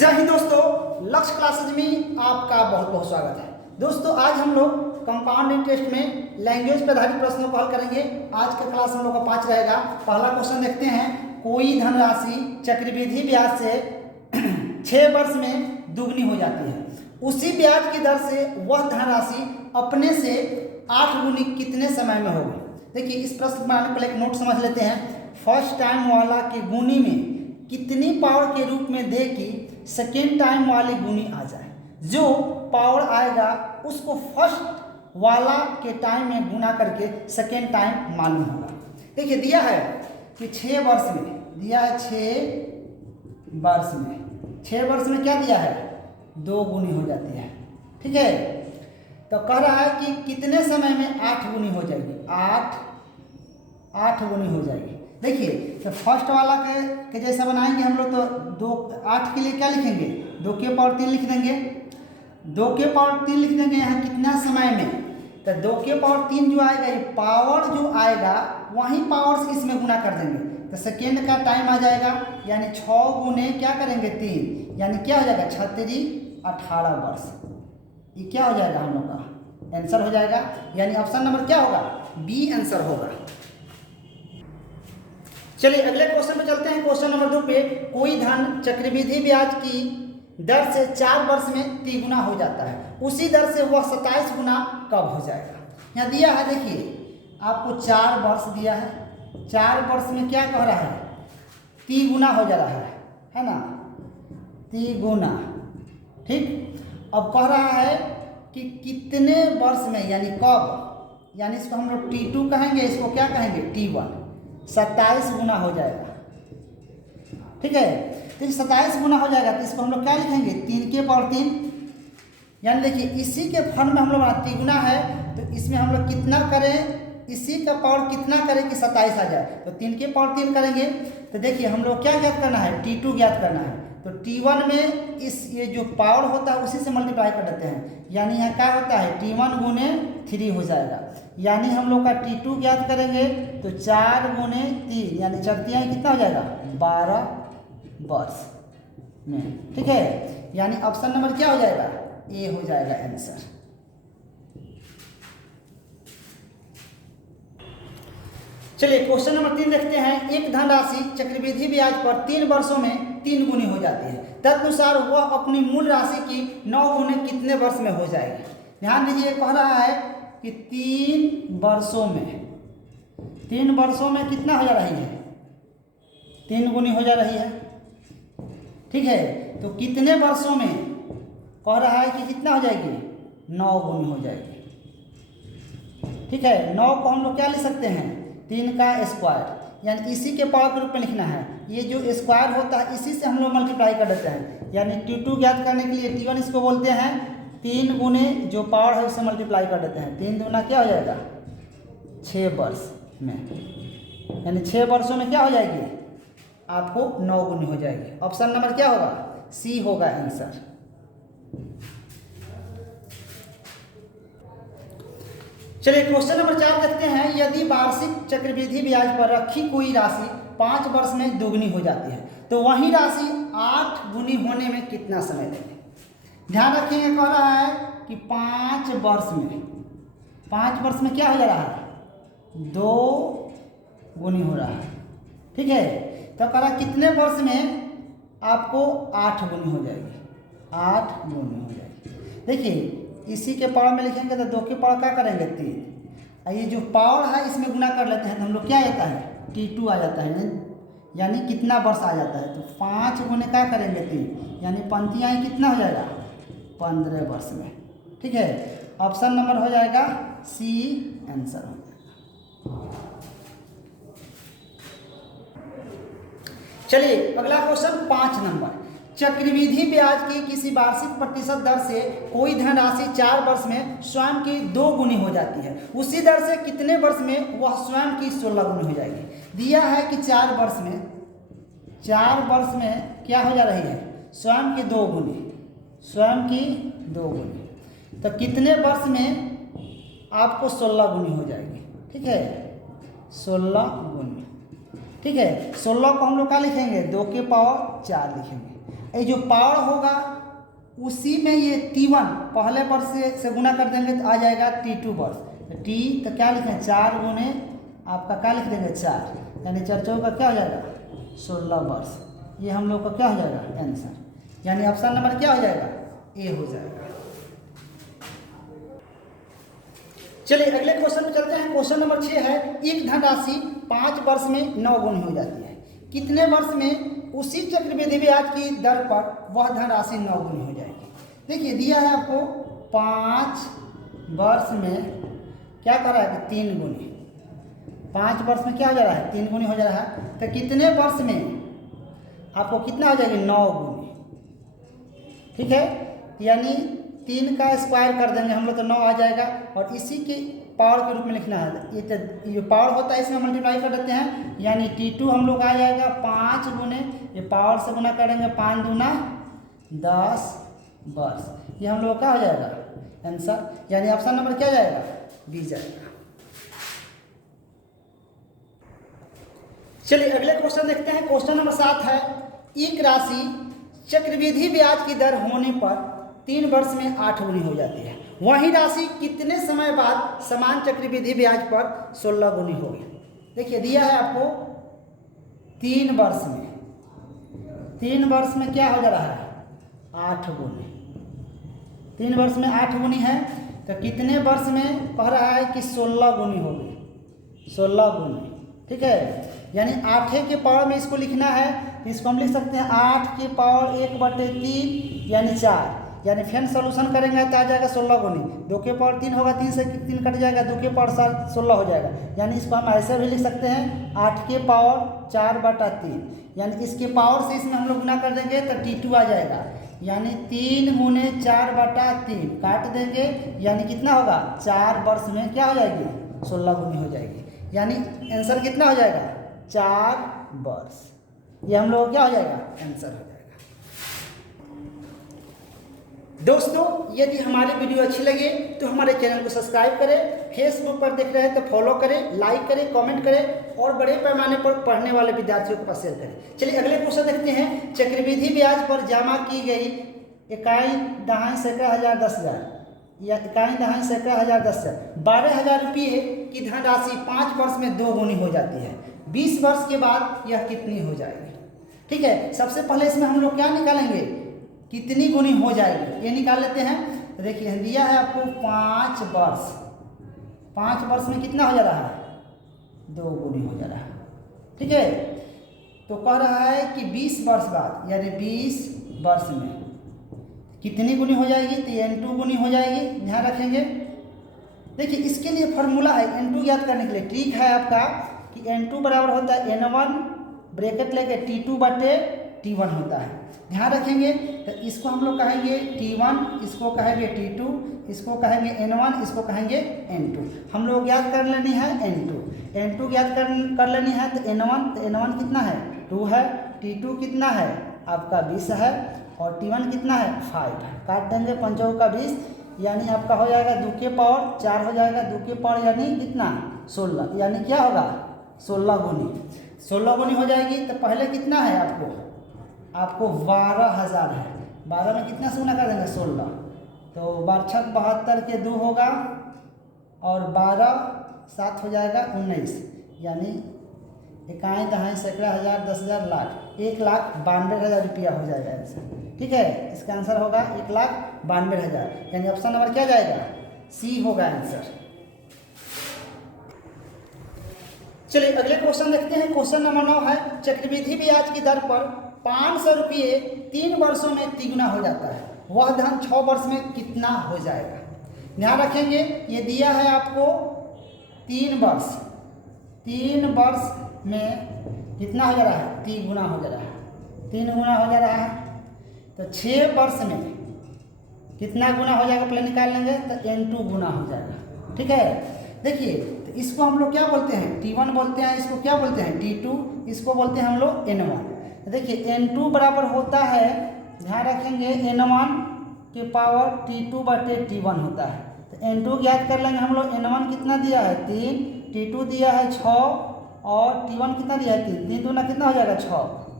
जय हिंद दोस्तों, लक्ष्य क्लासेज में आपका बहुत बहुत स्वागत है। दोस्तों आज हम लोग कंपाउंड इंटरेस्ट में लैंग्वेज पर आधारित प्रश्नों को हल करेंगे। आज का क्लास हम लोग का 5 रहेगा। पहला क्वेश्चन देखते हैं, कोई धनराशि चक्रवृद्धि ब्याज से 6 वर्ष में दुगनी हो जाती है, उसी ब्याज की दर से वह धनराशि अपने से 8 गुनी कितने समय में होगी। देखिए इस प्रश्न बनाने पहले एक नोट समझ लेते हैं। फर्स्ट टाइम वाला के गुनी में कितनी पावर के रूप में दे कि सेकेंड टाइम वाली गुनी आ जाए। जो पावर आएगा उसको फर्स्ट वाला के टाइम में गुना करके सेकेंड टाइम मालूम होगा। देखिए दिया है कि 6 वर्ष में, दिया है 6 वर्ष में, 6 वर्ष में क्या दिया है 2 गुनी हो जाती है। ठीक है, तो कह रहा है कि कितने समय में 8 गुनी हो जाएगी, 8 गुनी हो जाएगी। देखिए तो फर्स्ट वाला के जैसा बनाएंगे हम लोग, तो 8 के लिए क्या लिखेंगे 2 के पावर 3 लिख देंगे, 2 के पावर 3 लिख देंगे। यहाँ कितना समय में, तो 2 के पावर 3 जो आएगा, ये पावर जो आएगा वहीं पावर से इसमें गुना कर देंगे, तो सेकेंड का टाइम आ जाएगा। यानी 6 गुने क्या करेंगे 3, यानी क्या हो जाएगा 36 18 वर्ष। ये क्या हो जाएगा हम लोग का आंसर हो जाएगा। यानी ऑप्शन नंबर क्या होगा, बी आंसर होगा। चलिए अगले क्वेश्चन पे चलते हैं। क्वेश्चन नंबर 2 पे, कोई धन चक्रवृद्धि ब्याज की दर से 4 वर्ष में 3 गुना हो जाता है, उसी दर से वह 27 गुना कब हो जाएगा। यहाँ दिया है, देखिए आपको 4 वर्ष दिया है, 4 वर्ष में क्या कह रहा है 3 गुना हो जा रहा है ना, 3 गुना। ठीक, अब कह रहा है कि कितने वर्ष में, यानी कब, यानी इसको हम लोग T2 कहेंगे, इसको क्या कहेंगे T1, 27 गुना हो जाएगा। ठीक है, तो 27 गुना हो जाएगा, तो इसको हम लोग क्या लिखेंगे 3 के पावर 3। यानी देखिए इसी के फंड में हम लोग 3 गुना है, तो इसमें हम लोग कितना करें, इसी का पावर कितना करें कि 27 आ जाए, तो 3 के पावर 3 करेंगे। तो देखिए हम लोग क्या ज्ञात करना है, T2 ज्ञात करना है। तो T1 में ये जो पावर होता है उसी से मल्टीप्लाई कर देते हैं, यानी यहाँ क्या होता है T1 गुने 3 हो जाएगा। यानी हम लोग का T2 ज्ञात करेंगे, तो 4 गुने 3 यानी 4 कितना हो जाएगा 12 वर्ष में। ठीक है, यानी ऑप्शन नंबर क्या हो जाएगा, ए हो जाएगा आंसर। चलिए क्वेश्चन नंबर 3 देखते हैं। एक धनराशि चक्रवृद्धि ब्याज पर 3 वर्षों में 3 गुनी हो जाती है, तदनुसार वह अपनी मूल राशि की 9 गुने कितने वर्ष में हो जाएगी। ध्यान दीजिए, कह रहा है कि 3 वर्षों में कितना हो जा रही है 3 गुनी हो जा रही है। ठीक है, तो कितने वर्षों में कह रहा है कि कितना हो जाएगी 9 गुनी हो जाएगी। ठीक है, 9 को हम लोग क्या लिख सकते हैं 3 का स्क्वायर, यानी इसी के पावर के रूप में लिखना है। ये जो स्क्वायर होता है इसी से हम लोग मल्टीप्लाई कर देते हैं, यानी T2 ज्ञात करने के लिए T1 इसको बोलते हैं, 3 गुने जो पावर है उससे मल्टीप्लाई कर देते हैं। 3 दूना क्या हो जाएगा 6 वर्ष में, यानी 6 वर्षों में क्या हो जाएगी आपको 9 गुनी हो जाएगी। ऑप्शन नंबर क्या होगा, सी होगा आंसर। चलिए क्वेश्चन नंबर 4 देखते हैं। यदि वार्षिक चक्रवृद्धि ब्याज पर रखी कोई राशि 5 वर्ष में दुगनी हो जाती है, तो वही राशि 8 गुनी होने में कितना समय लगेगा। ध्यान रखिएगा, कह रहा है कि 5 वर्ष में क्या हो जा रहा है 2 गुनी हो रहा है। ठीक है, तो कह रहा कितने वर्ष में आपको 8 गुनी हो जाएगी, 8 गुनी हो जाएगी। देखिए इसी के पावर में लिखेंगे तो 2 के पावर क्या करेंगे 3, ये जो पावर है इसमें गुना कर लेते हैं तो हम लोग क्या आता है T2 आ जाता है, यानी कितना वर्ष आ जाता है। तो 5 गुने क्या करेंगे 3, यानी पंक्तियाँ कितना हो जाएगा 15 वर्ष में। ठीक है, ऑप्शन नंबर हो जाएगा सी आंसर हो जाएगा। चलिए अगला क्वेश्चन 5 नंबर। चक्रवृद्धि ब्याज की किसी वार्षिक प्रतिशत दर से कोई धनराशि 4 वर्ष में स्वयं की 2 गुनी हो जाती है, उसी दर से कितने वर्ष में वह स्वयं की 16 गुनी हो जाएगी। दिया है कि 4 वर्ष में क्या हो जा रही है स्वयं की 2 गुनी, स्वयं की 2 गुनी, तो कितने वर्ष में आपको 16 गुनी हो जाएगी। ठीक है, 16 गुनी। ठीक है, 16 को हम लोग क्या लिखेंगे 2 के पावर 4 लिखेंगे। ये जो पावर होगा उसी में ये T1 पहले वर्ष से गुना कर देंगे तो आ जाएगा T2 वर्ष। तो T तो क्या लिखें 4 गुने आपका क्या लिख देंगे 4, यानी 4 चौका क्या हो जाएगा 16 वर्ष। ये हम लोग का क्या हो जाएगा आंसर, यानी ऑप्शन नंबर क्या हो जाएगा ए हो जाएगा। चलिए अगले क्वेश्चन में चलते हैं। क्वेश्चन नंबर 6 है, एक धनराशि 5 वर्ष में 9 गुनी हो जाती है, कितने वर्ष में उसी चक्रवृद्धि ब्याज की दर पर वह धनराशि 9 गुनी हो जाएगी। देखिए दिया है आपको 5 वर्ष में क्या कर रहा है 3 गुनी, 5 वर्ष में क्या हो जा रहा है 3 गुनी हो जा रहा है, तो कितने वर्ष में आपको कितना हो जाएगी 9 गुनी। ठीक है, यानी 3 का स्क्वायर कर देंगे हम लोग तो 9 आ जाएगा, और इसी के पावर के रूप में लिखना है। ये पावर होता है इसमें मल्टीप्लाई कर देते हैं, यानी T2 हम लोग आ जाएगा 5 गुने, ये पावर से गुना करेंगे 5 दूना 10 वर्ष। ये हम लोग क्या हो जाएगा आंसर, यानी ऑप्शन नंबर क्या जाएगा बी जाएगा। चलिए अगले क्वेश्चन देखते हैं। क्वेश्चन नंबर 7 है, एक राशि चक्रवृद्धि ब्याज की दर होने पर 3 वर्ष में 8 गुनी हो जाती है, वही राशि कितने समय बाद समान चक्रवृद्धि ब्याज पर 16 गुनी होगी। देखिए दिया है आपको 3 वर्ष में, 3 वर्ष में क्या हो जा रहा है 8 गुनी, 3 वर्ष में 8 गुनी है, तो कितने वर्ष में कह रहा है कि 16 गुनी होगी, 16 गुनी। ठीक है, यानी 8 के पावर में इसको लिखना है, इसको हम लिख सकते हैं 8 की पावर 1/3 यानी 4, यानी फिर सोल्यूशन करेंगे तो आ जाएगा 16 गुनी। 2 के पावर 3 होगा, 3 से 3 कट जाएगा, 2 के पावर 16 हो जाएगा, यानी इसको हम ऐसे भी लिख सकते हैं 8 के पावर 4/3, यानी इसके पावर से इसमें हम लोग गुना कर देंगे तो T2 आ जाएगा, यानी 3 गुने 4/3 काट देंगे, यानी कितना होगा 4 वर्ष में क्या हो जाएगी 16 गुनी हो जाएगी, यानी आंसर कितना हो जाएगा 4 वर्ष। ये हम लोग क्या हो जाएगा आंसर हो जाएगा। दोस्तों यदि हमारी वीडियो अच्छी लगे तो हमारे चैनल को सब्सक्राइब करें, फेसबुक पर देख रहे हैं तो फॉलो करें, लाइक करें, कमेंट करें और बड़े पैमाने पर पढ़ने वाले विद्यार्थियों को शेयर करें। चलिए अगले क्वेश्चन देखते हैं। चक्रवृद्धि ब्याज पर जमा की गई इकाई दहाई सैकड़ा हज़ार 10,000 या इकाई दहाई सैकड़ा हज़ार 10,000 12,000 रुपये की धनराशि 5 वर्ष में 2 गुनी हो जाती है, 20 वर्ष के बाद यह कितनी हो जाएगी। ठीक है, सबसे पहले इसमें हम लोग क्या निकालेंगे कितनी गुनी हो जाएगी ये निकाल लेते हैं। तो देखिए दिया है आपको 5 वर्ष, 5 वर्ष में कितना हो जा रहा है 2 गुनी हो जा रहा है। ठीक है, तो कह रहा है कि 20 वर्ष बाद यानी 20 वर्ष में कितनी गुनी हो जाएगी, तो N2 गुनी हो जाएगी, ध्यान रखेंगे। देखिए इसके लिए फॉर्मूला है N2 ज्ञात करने के लिए, ट्रिक है आपका कि N2 बराबर होता है N1 ब्रैकेट लेके T2/T1 होता है, ध्यान रखेंगे। तो इसको हम लोग कहेंगे T1, इसको कहेंगे T2, इसको कहेंगे N1, इसको कहेंगे N2। हम लोग ज्ञात कर लेनी है N2 ज्ञात कर लेनी है, तो N1 कितना है 2 है, T2 कितना है आपका 20 है, और T1 कितना है 5 है। काट देंगे 5 का 20, यानी आपका हो जाएगा 2 के पावर 4 हो जाएगा, 2 के पावर यानी कितना 16, यानी क्या होगा 16 गुनी हो जाएगी। तो पहले कितना है आपको 12,000 है, 12 में कितना से गुना कर देंगे 16, तो 12 6 72 के 2 होगा, और 12 7 हो जाएगा 19, यानी इकाई दहाई सैकड़ा हज़ार 10,000 लाख 1,92,000 रुपया हो जाएगा आंसर। ठीक है, इसका आंसर होगा 1,92,000, यानी ऑप्शन नंबर क्या जाएगा सी होगा आंसर। चलिए अगले क्वेश्चन देखते हैं। क्वेश्चन नंबर 9 है, चक्रवृद्धि ब्याज की दर पर 500 रुपये 3 वर्षों में तिगुना हो जाता है, वह धन 6 वर्ष में कितना हो जाएगा। ध्यान रखेंगे ये दिया है आपको 3 वर्ष में कितना हो जा रहा है 3 गुना हो जा रहा है, 3 गुना हो जा रहा है, तो 6 वर्ष में कितना गुना हो जाएगा पहले निकाल लेंगे, तो N2 गुना हो जाएगा। ठीक है, देखिए तो इसको हम लोग क्या बोलते हैं T1 बोलते हैं, इसको क्या बोलते हैं T2, इसको बोलते हैं हम लोग N1। तो देखिए N2 बराबर होता है, ध्यान रखेंगे N1 के पावर T2/T1 होता है, तो N2 ज्ञात कर लेंगे हम लोग। N1 कितना दिया है 3, T2 दिया है 6 और T1 कितना दिया है 3, 3 दूना कितना हो जाएगा 6,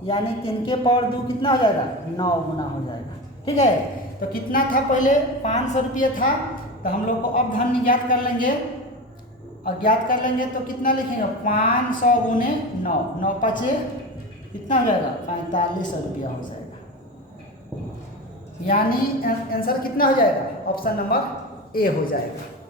यानी कि इनके पावर 2 कितना हो जाएगा, 9 गुना हो जाएगा। ठीक है, तो कितना था पहले 500 रुपये था, तो हम लोग को अब धन ज्ञात कर लेंगे, और ज्ञात कर लेंगे तो कितना लिखेंगे 500 गुने 9, 9 पचे कितना हो जाएगा 4500 रुपया हो जाएगा। यानी आंसर कितना हो जाएगा, ऑप्शन नंबर ए हो जाएगा।